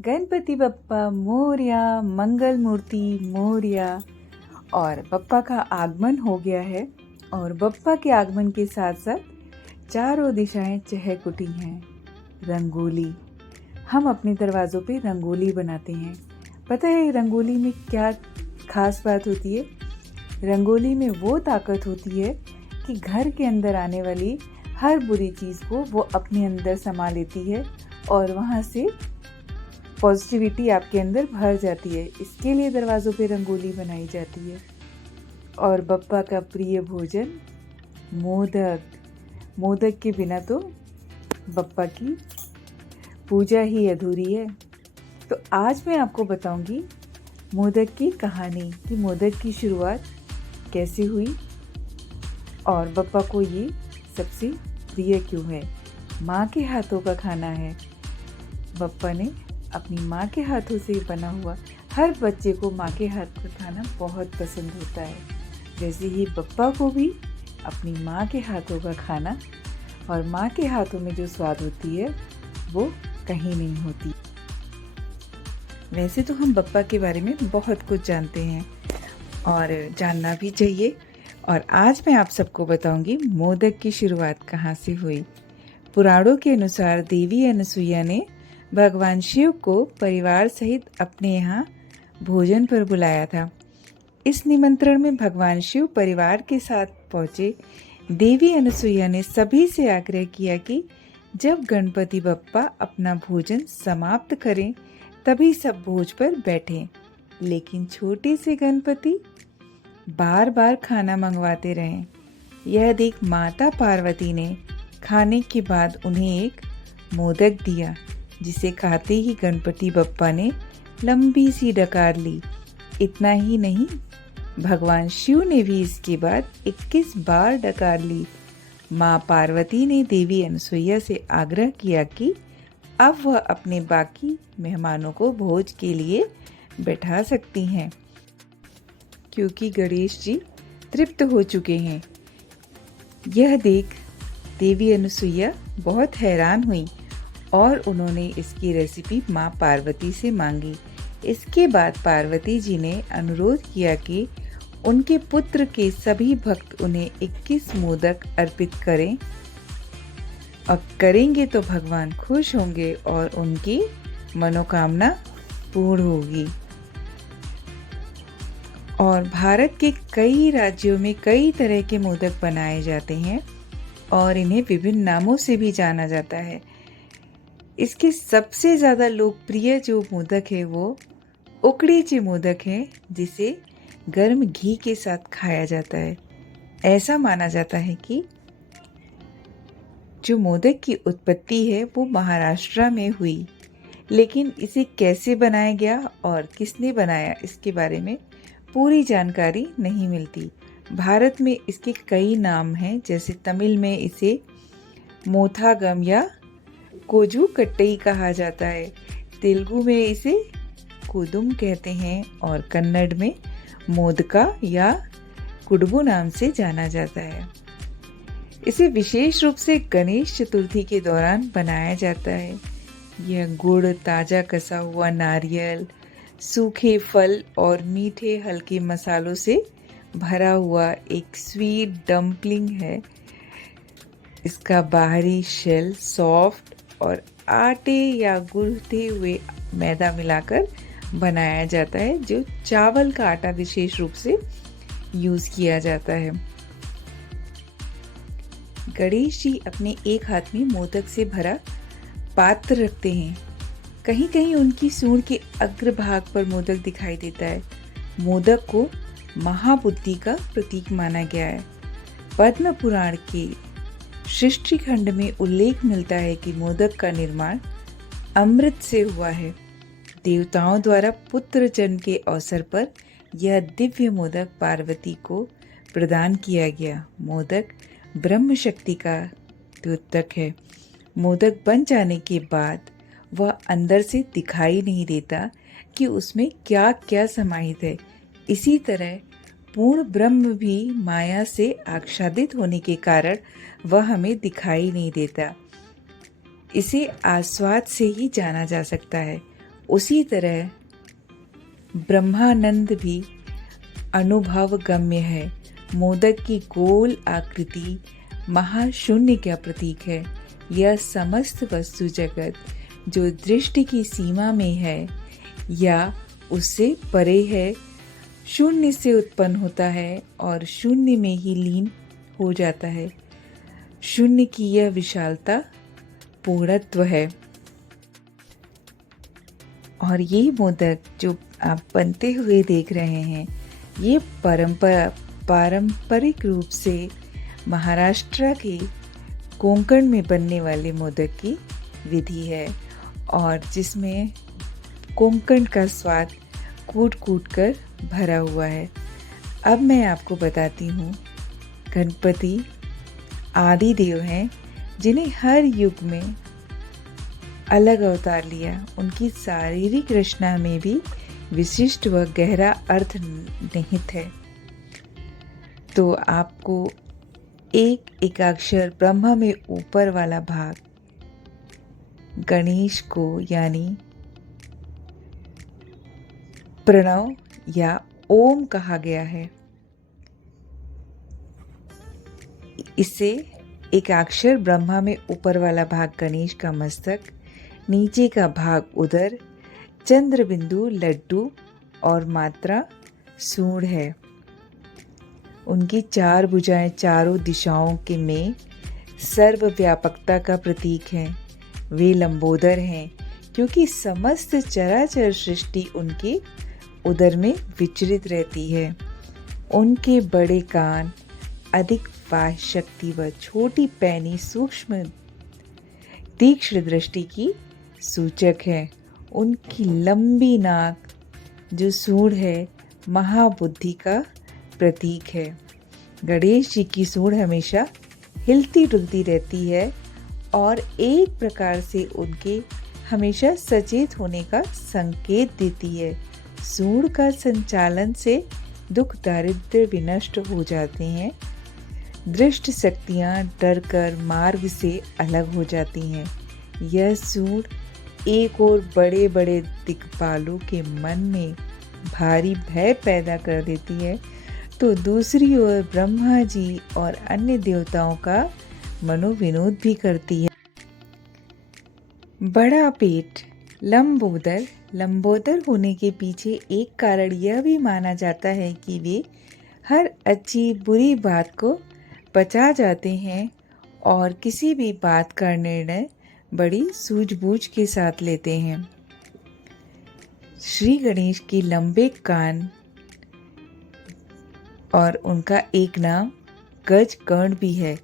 गणपति बप्पा मोरया, मंगल मूर्ति मोरया। और बप्पा का आगमन हो गया है और बप्पा के आगमन के साथ साथ चारों दिशाएं चहक उठी हैं। रंगोली, हम अपने दरवाज़ों पे रंगोली बनाते हैं। पता है रंगोली में क्या खास बात होती है? रंगोली में वो ताकत होती है कि घर के अंदर आने वाली हर बुरी चीज़ को वो अपने अंदर समा लेती है और वहाँ से पॉजिटिविटी आपके अंदर भर जाती है। इसके लिए दरवाज़ों पे रंगोली बनाई जाती है। और बप्पा का प्रिय भोजन मोदक। मोदक के बिना तो बप्पा की पूजा ही अधूरी है। तो आज मैं आपको बताऊंगी मोदक की कहानी कि मोदक की शुरुआत कैसे हुई और बप्पा को ये सबसे प्रिय क्यों है। माँ के हाथों का खाना है। बप्पा ने अपनी माँ के हाथों से बना हुआ, हर बच्चे को माँ के हाथ का खाना बहुत पसंद होता है। वैसे ही बप्पा को भी अपनी माँ के हाथों का खाना, और माँ के हाथों में जो स्वाद होती है वो कहीं नहीं होती। वैसे तो हम बप्पा के बारे में बहुत कुछ जानते हैं और जानना भी चाहिए। और आज मैं आप सबको बताऊंगी मोदक की शुरुआत कहाँ से हुई। पुराणों के अनुसार देवी अनसुईया ने भगवान शिव को परिवार सहित अपने यहाँ भोजन पर बुलाया था। इस निमंत्रण में भगवान शिव परिवार के साथ पहुँचे। देवी अनसुईया ने सभी से आग्रह किया कि जब गणपति बप्पा अपना भोजन समाप्त करें तभी सब भोज पर बैठें। लेकिन छोटे से गणपति बार बार खाना मंगवाते रहे। यह देख माता पार्वती ने खाने के बाद उन्हें एक मोदक दिया, जिसे खाते ही गणपति बप्पा ने लंबी सी डकार ली। इतना ही नहीं, भगवान शिव ने भी इसके बाद 21 बार डकार ली। माँ पार्वती ने देवी अनसुईया से आग्रह किया कि अब वह अपने बाकी मेहमानों को भोज के लिए बैठा सकती हैं, क्योंकि गणेश जी तृप्त हो चुके हैं। यह देख देवी अनसुईया बहुत हैरान हुई और उन्होंने इसकी रेसिपी माँ पार्वती से मांगी। इसके बाद पार्वती जी ने अनुरोध किया कि उनके पुत्र के सभी भक्त उन्हें 21 मोदक अर्पित करें। अब करेंगे तो भगवान खुश होंगे और उनकी मनोकामना पूर्ण होगी। और भारत के कई राज्यों में कई तरह के मोदक बनाए जाते हैं और इन्हें विभिन्न नामों से भी जाना जाता है। इसके सबसे ज़्यादा लोकप्रिय जो मोदक है वो उकड़ीचे मोदक है, जिसे गर्म घी के साथ खाया जाता है। ऐसा माना जाता है कि जो मोदक की उत्पत्ति है वो महाराष्ट्र में हुई, लेकिन इसे कैसे बनाया गया और किसने बनाया इसके बारे में पूरी जानकारी नहीं मिलती। भारत में इसके कई नाम हैं, जैसे तमिल में इसे मोथागम या कोजू कट्टई कहा जाता है, तेलुगु में इसे कुदुम कहते हैं और कन्नड़ में मोदका या कुडबू नाम से जाना जाता है। इसे विशेष रूप से गणेश चतुर्थी के दौरान बनाया जाता है। यह गुड़, ताज़ा कसा हुआ नारियल, सूखे फल और मीठे हल्के मसालों से भरा हुआ एक स्वीट डम्पलिंग है। इसका बाहरी शेल सॉफ्ट और आटे या गूंथे हुए मैदा मिलाकर बनाया जाता है, जो चावल का आटा विशेष रूप से यूज किया जाता है। गणेश जी अपने एक हाथ में मोदक से भरा पात्र रखते हैं। कहीं कहीं उनकी सूंड के अग्रभाग पर मोदक दिखाई देता है। मोदक को महाबुद्धि का प्रतीक माना गया है। पद्म पुराण के सृष्टि खंड में उल्लेख मिलता है कि मोदक का निर्माण अमृत से हुआ है। देवताओं द्वारा पुत्र जन्म के अवसर पर यह दिव्य मोदक पार्वती को प्रदान किया गया। मोदक ब्रह्म शक्ति का द्योतक है। मोदक बन जाने के बाद वह अंदर से दिखाई नहीं देता कि उसमें क्या क्या समाहित है। इसी तरह पूर्ण ब्रह्म भी माया से आच्छादित होने के कारण वह हमें दिखाई नहीं देता। इसे आस्वाद से ही जाना जा सकता है। उसी तरह ब्रह्मानंद भी अनुभव गम्य है। मोदक की गोल आकृति महाशून्य का प्रतीक है। यह समस्त वस्तु जगत जो दृष्टि की सीमा में है या उससे परे है, शून्य से उत्पन्न होता है और शून्य में ही लीन हो जाता है। शून्य की यह विशालता पूर्णत्व है। और ये मोदक जो आप बनते हुए देख रहे हैं, ये पारंपरिक रूप से महाराष्ट्र के कोंकण में बनने वाले मोदक की विधि है और जिसमें कोंकण का स्वाद कूट कूट कर भरा हुआ है। अब मैं आपको बताती हूँ, गणपति आदि देव हैं जिन्हें हर युग में अलग अवतार लिया। उनकी शारीरिक रचना में भी विशिष्ट व गहरा अर्थ निहित है। तो आपको एक एकाक्षर ब्रह्मा में ऊपर वाला भाग गणेश को यानी प्रणव या ओम कहा गया है। इसे एकाक्षर ब्रह्मा में ऊपर वाला भाग गणेश का मस्तक, नीचे का भाग उदर, चंद्र बिंदु लड्डू और मात्रा सूंड है। उनकी चार भुजाएं चारों दिशाओं के में सर्वव्यापकता का प्रतीक हैं। वे लंबोदर हैं क्योंकि समस्त चराचर सृष्टि उनके उदर में विचरित रहती है। उनके बड़े कान, अधिक वाह शक्ति व छोटी पैनी सूक्ष्म तीक्ष्ण दृष्टि की सूचक है। उनकी लंबी नाक जो सूंड है, महाबुद्धि का प्रतीक है। गणेश जी की सूंड हमेशा हिलती डुलती रहती है और एक प्रकार से उनके हमेशा सचेत होने का संकेत देती है। सूंड का संचालन से दुख दारिद्र्य विनष्ट हो जाते हैं। दृष्ट शक्तियाँ डरकर मार्ग से अलग हो जाती हैं। यह सूंड एक और बड़े बड़े दिक्पालों के मन में भारी भय पैदा कर देती है, तो दूसरी ओर ब्रह्मा जी और अन्य देवताओं का मनोविनोद भी करती है। बड़ा पेट, लंबोदर होने के पीछे एक कारण यह भी माना जाता है कि वे हर अच्छी बुरी बात को पचा जाते हैं और किसी भी बात का निर्णय बड़ी सूझबूझ के साथ लेते हैं। श्री गणेश के लंबे कान और उनका एक नाम गज कर्ण भी है।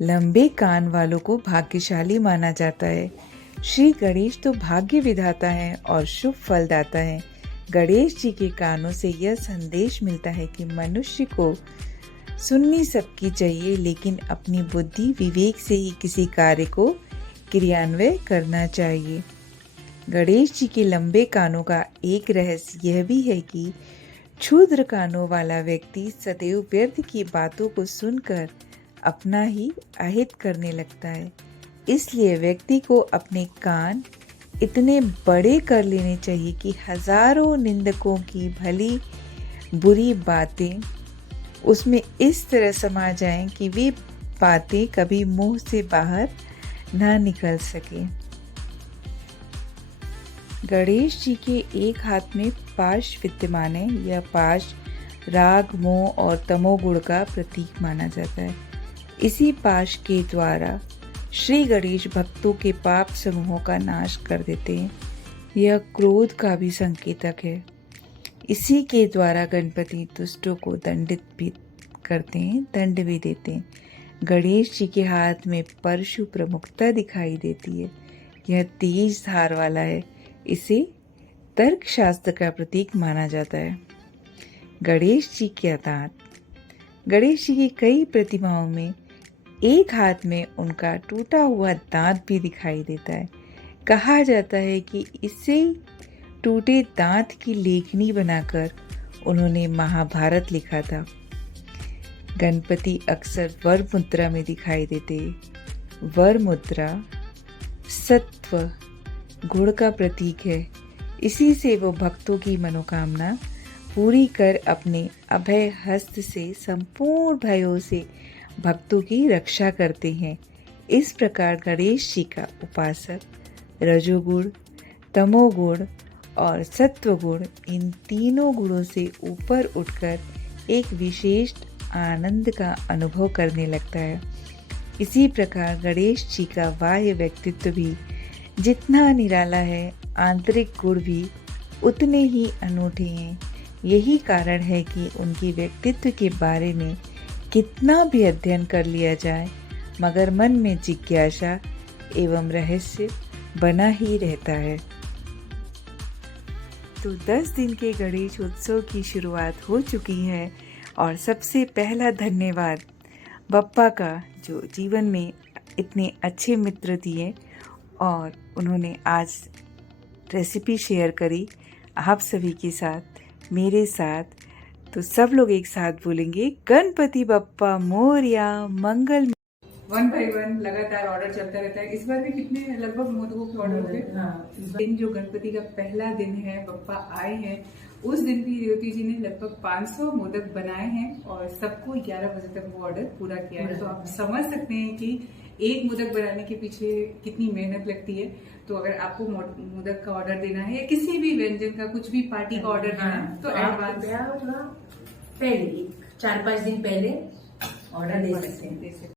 लंबे कान वालों को भाग्यशाली माना जाता है। श्री गणेश तो भाग्य विधाता है और शुभ फलदाता है। गणेश जी के कानों से यह संदेश मिलता है कि मनुष्य को सुननी सबकी चाहिए, लेकिन अपनी बुद्धि विवेक से ही किसी कार्य को क्रियान्वय करना चाहिए। गणेश जी के लंबे कानों का एक रहस्य यह भी है कि क्षुद्र कानों वाला व्यक्ति सदैव व्यर्थ की बातों को सुनकर अपना ही अहित करने लगता है। इसलिए व्यक्ति को अपने कान इतने बड़े कर लेने चाहिए कि हजारों निंदकों की भली बुरी बातें उसमें इस तरह समा जाएं कि वे बातें कभी मुंह से बाहर ना निकल सके। गणेश जी के एक हाथ में पाश विद्यमान है। यह पाश राग, मोह और तमोगुण का प्रतीक माना जाता है। इसी पाश के द्वारा श्री गणेश भक्तों के पाप समूहों का नाश कर देते हैं। यह क्रोध का भी संकेतक है। इसी के द्वारा गणपति दुष्टों को दंडित भी करते हैं, दंड भी देते हैं। गणेश जी के हाथ में परशु प्रमुखता दिखाई देती है। यह तेज धार वाला है। इसे तर्क शास्त्र का प्रतीक माना जाता है। गणेश जी के दांत, गणेश जी की कई प्रतिमाओं में एक हाथ में उनका टूटा हुआ दांत भी दिखाई देता है। कहा जाता है कि इसे टूटे दांत की लेखनी बनाकर उन्होंने महाभारत लिखा था। गणपति अक्सर वर मुद्रा में दिखाई देते। वर मुद्रा सत्व गुण का प्रतीक है। इसी से वो भक्तों की मनोकामना पूरी कर अपने अभय हस्त से संपूर्ण भयों से भक्तों की रक्षा करते हैं। इस प्रकार गणेश जी का उपासक रजोगुण, तमोगुण और सत्वगुण इन तीनों गुणों से ऊपर उठकर एक विशेष आनंद का अनुभव करने लगता है। इसी प्रकार गणेश जी का बाह्य व्यक्तित्व भी जितना निराला है, आंतरिक गुण भी उतने ही अनूठे हैं। यही कारण है कि उनके व्यक्तित्व के बारे में कितना भी अध्ययन कर लिया जाए, मगर मन में जिज्ञासा एवं रहस्य बना ही रहता है। तो 10 दिन के गणेश उत्सव की शुरुआत हो चुकी है और सबसे पहला धन्यवाद बप्पा का, जो जीवन में इतने अच्छे मित्र दिए और उन्होंने आज रेसिपी शेयर करी आप सभी के साथ, मेरे साथ। तो सब लोग एक साथ बोलेंगे गणपति बप्पा मोरया मंगल। 1 by 1 लगातार ऑर्डर चलता रहता है। इस बार भी कितने लगभग मोदकों के ऑर्डर हो गए। हाँ, इस दिन जो गणपति का पहला दिन है, बप्पा आए हैं, उस दिन भी रेवती जी ने लगभग 500 मोदक बनाए हैं और सबको 11 बजे तक वो ऑर्डर पूरा किया है। तो आप समझ सकते हैं कि एक मोदक बनाने के पीछे कितनी मेहनत लगती है। तो अगर आपको मोदक का ऑर्डर देना है या किसी भी व्यंजन का, कुछ भी पार्टी का ऑर्डर देना है, तो एडवांस पहले 4-5 दिन पहले ऑर्डर दे सकते हैं।